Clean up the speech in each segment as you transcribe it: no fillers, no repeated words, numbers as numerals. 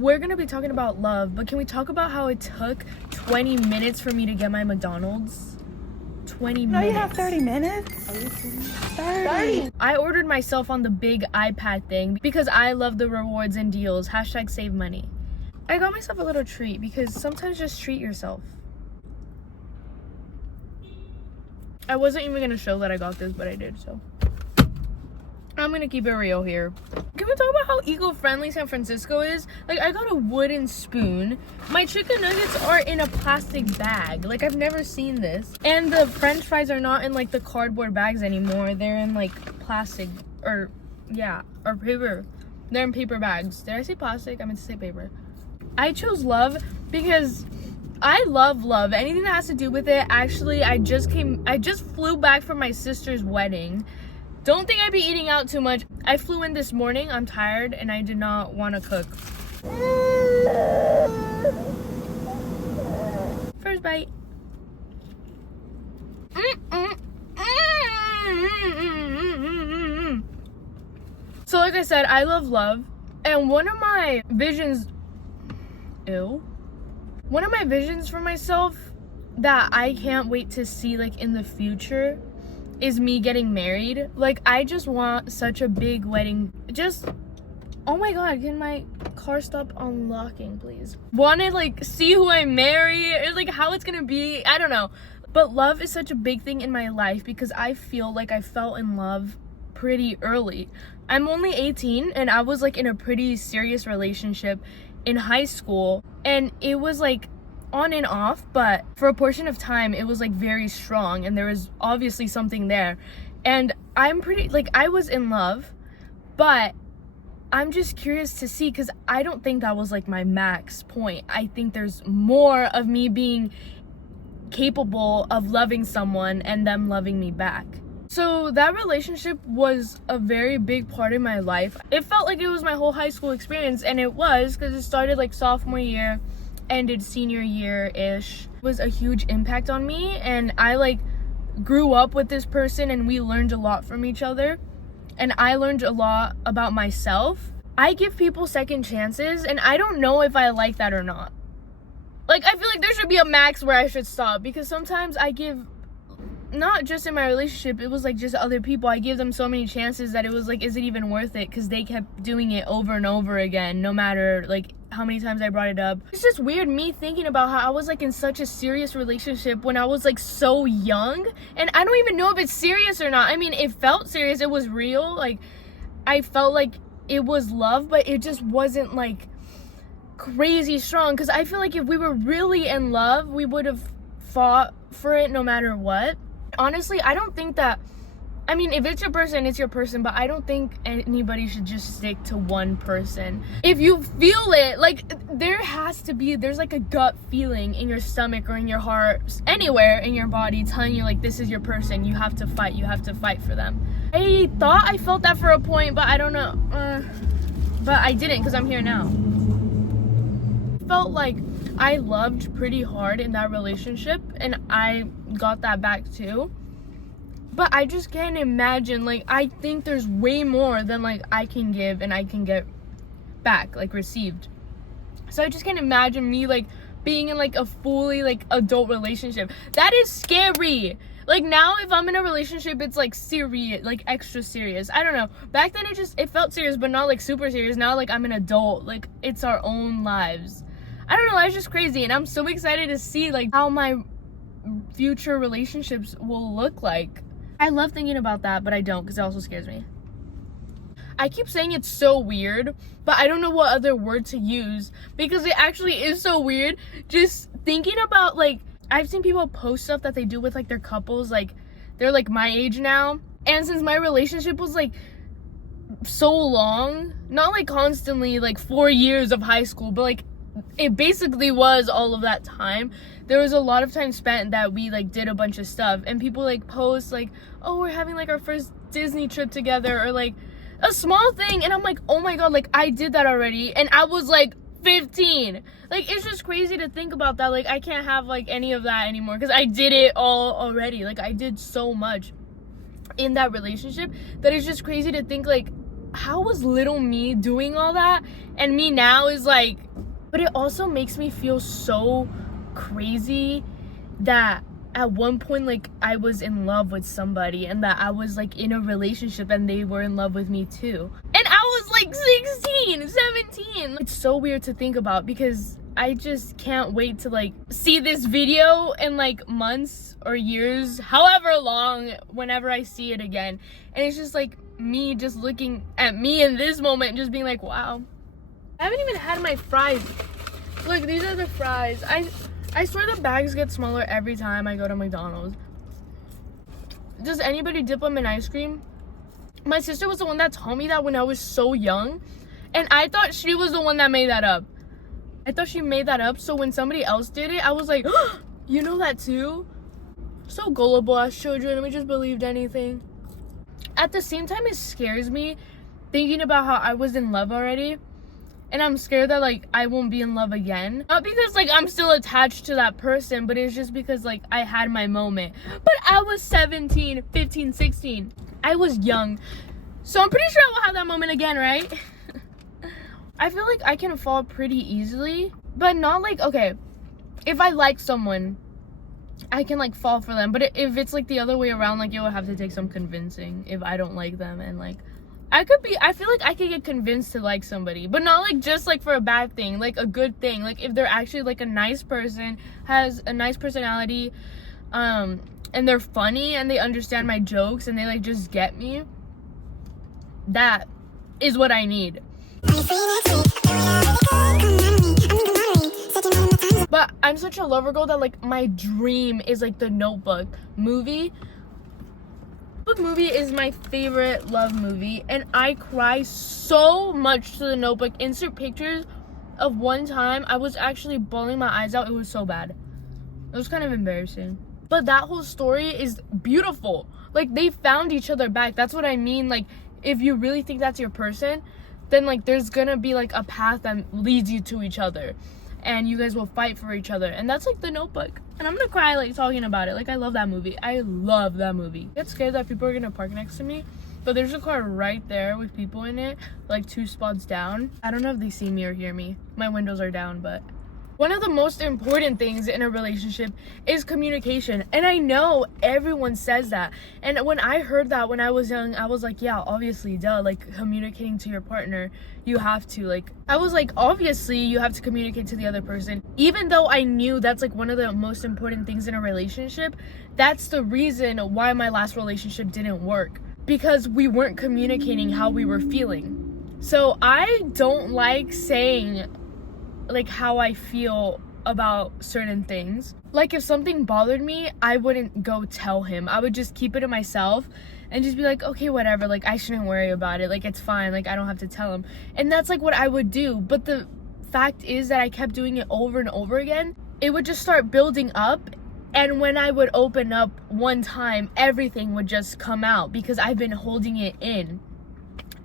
we're gonna be talking about love, but can we talk about how it took 20 minutes for me to get my McDonald's? 20 minutes. No, you have 30 minutes? 30. I ordered myself on the big iPad thing because I love the rewards and deals. Hashtag save money. I got myself a little treat because sometimes just treat yourself. I wasn't even gonna show that I got this, but I did, so. I'm gonna keep it real here. Can we talk about how eco-friendly San Francisco is? Like, I got a wooden spoon. My chicken nuggets are in a plastic bag. Like, I've never seen this. And the French fries are not in, like, the cardboard bags anymore. They're in, like, plastic, or paper. They're in paper bags. Did I say plastic? I meant to say paper. I chose love because I love love. Anything that has to do with it. Actually, I just flew back from my sister's wedding. Don't think I'd be eating out too much. I flew in this morning. I'm tired and I did not want to cook. First bite. So like I said, I love love. And one of my visions for myself that I can't wait to see like in the future is me getting married. Like, I just want such a big wedding. Oh my god, can my car stop unlocking, please? Wanna like see who I marry, or like how it's gonna be. I don't know, but love is such a big thing in my life because I feel like I fell in love pretty early. I'm only 18 and I was like in a pretty serious relationship in high school, and it was like on and off, but for a portion of time it was like very strong and there was obviously something there. And I'm pretty like, I was in love, but I'm just curious to see, because I don't think that was like my max point. I think there's more of me being capable of loving someone and them loving me back. So that relationship was a very big part of my life. It felt like it was my whole high school experience, and it was, because it started like sophomore year, ended senior year-ish. It was a huge impact on me, and I like grew up with this person and we learned a lot from each other, and I learned a lot about myself. I give people second chances, and I don't know if I like that or not. Like, I feel like there should be a max where I should stop, because sometimes I give, not just in my relationship, it was like just other people, I give them so many chances that it was like, is it even worth it? Because they kept doing it over and over again, no matter like how many times I brought it up. It's just weird me thinking about how I was like in such a serious relationship when I was like so young, and I don't even know if it's serious or not. I mean, it felt serious, it was real, like I felt like it was love, but it just wasn't like crazy strong, because I feel like if we were really in love, we would have fought for it no matter what. Honestly, I don't think that, I mean, if it's your person, it's your person, but I don't think anybody should just stick to one person. If you feel it, like, there's like a gut feeling in your stomach or in your heart, anywhere in your body, telling you like, this is your person, you have to fight for them. I thought I felt that for a point, but I don't know, but I didn't, because I'm here now. Felt like I loved pretty hard in that relationship, and I got that back too. But I just can't imagine, like, I think there's way more than like I can give and I can get back, like received. So I just can't imagine me like being in like a fully like adult relationship. That is scary. Like, now if I'm in a relationship, it's like serious, like extra serious. I don't know. Back then it felt serious, but not like super serious. Now like I'm an adult, like it's our own lives. I don't know, it's just crazy, and I'm so excited to see like how my future relationships will look like. I love thinking about that, but I don't, because it also scares me. I keep saying it's so weird, but I don't know what other word to use, because it actually is so weird. Just thinking about, like, I've seen people post stuff that they do with like their couples, like they're like my age now, and since my relationship was like so long, not like constantly like 4 years of high school, but like it basically was all of that time, there was a lot of time spent that we like did a bunch of stuff, and people like post like, oh, we're having like our first Disney trip together, or like a small thing, and I'm like, oh my god, like I did that already, and I was like 15. Like, it's just crazy to think about that. Like, I can't have like any of that anymore, because I did it all already. Like, I did so much in that relationship that it's just crazy to think like, how was little me doing all that, and me now is like But it also makes me feel so crazy that at one point, like, I was in love with somebody and that I was like in a relationship and they were in love with me too. And I was like 16, 17. It's so weird to think about because I just can't wait to like see this video in like months or years, however long, whenever I see it again. And it's just like me just looking at me in this moment and just being like, wow. I haven't even had my fries. Look, these are the fries. I swear the bags get smaller every time I go to McDonald's. Does anybody dip them in ice cream? My sister was the one that told me that when I was so young. And I thought she was the one that made that up. I thought she made that up. So when somebody else did it, I was like, oh, you know that too? So gullible as children. We just believed anything. At the same time, it scares me thinking about how I was in love already. And I'm scared that, like, I won't be in love again. Not because, like, I'm still attached to that person, but it's just because, like, I had my moment. But I was 17, 15, 16. I was young. So I'm pretty sure I will have that moment again, right? I feel like I can fall pretty easily. But not, like, okay, if I like someone, I can, like, fall for them. But if it's, like, the other way around, like, it would have to take some convincing if I don't like them. And, like, I feel like I could get convinced to like somebody, but not like just like for a bad thing, like a good thing. Like if they're actually like a nice person, has a nice personality, and they're funny and they understand my jokes and they like just get me. That is what I need. But I'm such a lover girl that like my dream is like the Notebook movie. Movie is my favorite love movie, and I cry so much to the Notebook. Insert pictures of one time I was actually bawling my eyes out. It was so bad. It was kind of embarrassing, but that whole story is beautiful. Like they found each other back. That's what I mean. Like if you really think that's your person, then like there's gonna be like a path that leads you to each other, and you guys will fight for each other. And that's like the Notebook. And I'm gonna cry like talking about it. Like I love that movie. I love that movie. I get scared that people are gonna park next to me, but there's a car right there with people in it, like 2 spots down. I don't know if they see me or hear me. My windows are down, but one of the most important things in a relationship is communication. And I know everyone says that. And when I heard that when I was young, I was like, yeah, obviously, duh. Like communicating to your partner, you have to. Like, I was like, obviously, you have to communicate to the other person. Even though I knew that's like one of the most important things in a relationship, that's the reason why my last relationship didn't work. Because we weren't communicating how we were feeling. So I don't like saying like how I feel about certain things. Like if something bothered me, I wouldn't go tell him. I would just keep it to myself and just be like, okay, whatever, like I shouldn't worry about it, like it's fine, like I don't have to tell him. And that's like what I would do. But the fact is that I kept doing it over and over again. It would just start building up, and when I would open up one time, everything would just come out because I've been holding it in.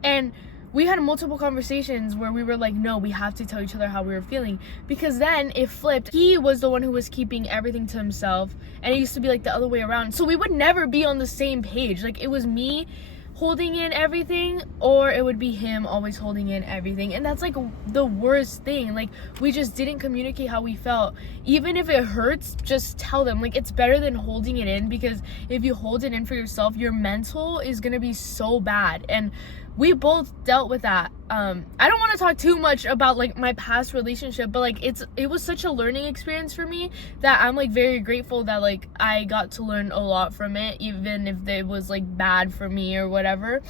And we had multiple conversations where we were like, no, we have to tell each other how we were feeling, because then it flipped. He was the one who was keeping everything to himself, and it used to be like the other way around. So we would never be on the same page. Like it was me holding in everything, or it would be him always holding in everything. And that's like the worst thing. Like we just didn't communicate how we felt. Even if it hurts, just tell them. Like it's better than holding it in, because if you hold it in for yourself, your mental is gonna be so bad. And we both dealt with that. I don't want to talk too much about like my past relationship, but like it was such a learning experience for me that I'm like very grateful that like I got to learn a lot from it, even if it was like bad for me or whatever.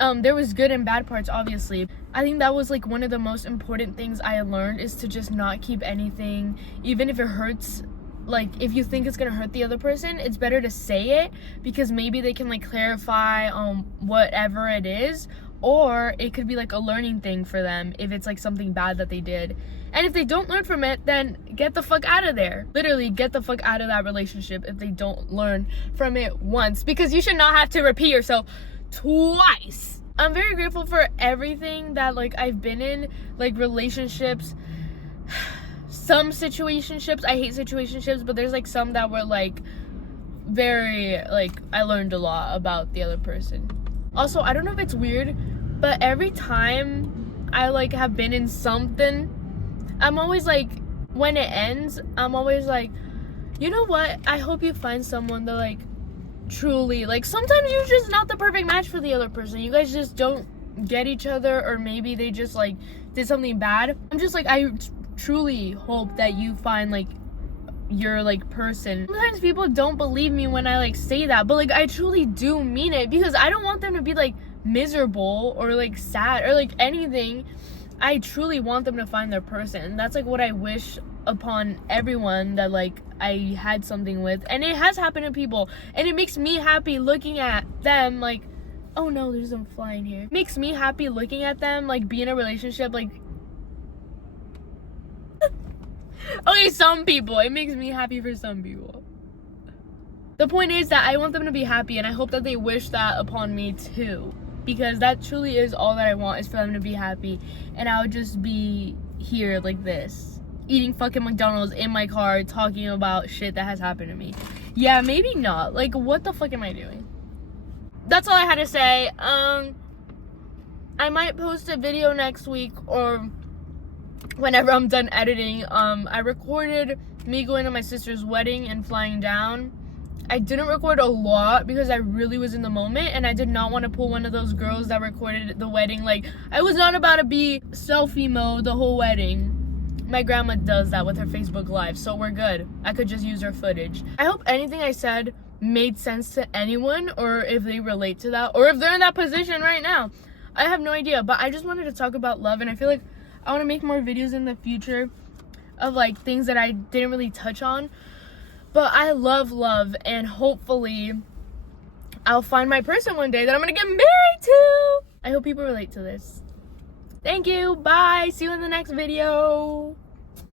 There was good and bad parts, obviously. I think that was like one of the most important things I learned, is to just not keep anything, even if it hurts. Like if you think it's gonna hurt the other person, it's better to say it, because maybe they can like clarify on whatever it is, or it could be like a learning thing for them if it's like something bad that they did. And if they don't learn from it, then get the fuck out of there. Literally get the fuck out of that relationship if they don't learn from it once, because you should not have to repeat yourself twice. I'm very grateful for everything that like I've been in, like relationships, some situationships. I hate situationships, but there's like some that were like very, like I learned a lot about the other person. Also, I don't know if it's weird, but every time I like have been in something, I'm always like, when it ends, I'm always like, you know what? I hope you find someone that like truly, like, sometimes you're just not the perfect match for the other person. You guys just don't get each other, or maybe they just like did something bad. I'm just like, I truly hope that you find like your like person. Sometimes people don't believe me when I like say that, but like I truly do mean it, because I don't want them to be like miserable or like sad or like anything. I truly want them to find their person. That's like what I wish upon everyone that like I had something with, and it has happened to people, and it makes me happy looking at them like, oh no, there's some flying here. It makes me happy looking at them like be in a relationship, like okay, some people, it makes me happy for some people. The point is that I want them to be happy, and I hope that they wish that upon me too, because that truly is all that I want, is for them to be happy. And I would just be here like this, eating fucking McDonald's in my car, talking about shit that has happened to me. Yeah, maybe not. Like, what the fuck am I doing? That's all I had to say. I might post a video next week, or whenever I'm done editing. I recorded me going to my sister's wedding and flying down. I didn't record a lot because I really was in the moment, and I did not want to pull one of those girls that recorded the wedding. Like, I was not about to be selfie mode the whole wedding. My grandma does that with her Facebook Live, so we're good. I could just use her footage. I hope anything I said made sense to anyone, or if they relate to that, or if they're in that position right now. I have no idea, but I just wanted to talk about love, and I feel like I want to make more videos in the future of like things that I didn't really touch on. But I love love, and hopefully I'll find my person one day that I'm gonna get married to. I hope people relate to this. Thank you. Bye. See you in the next video.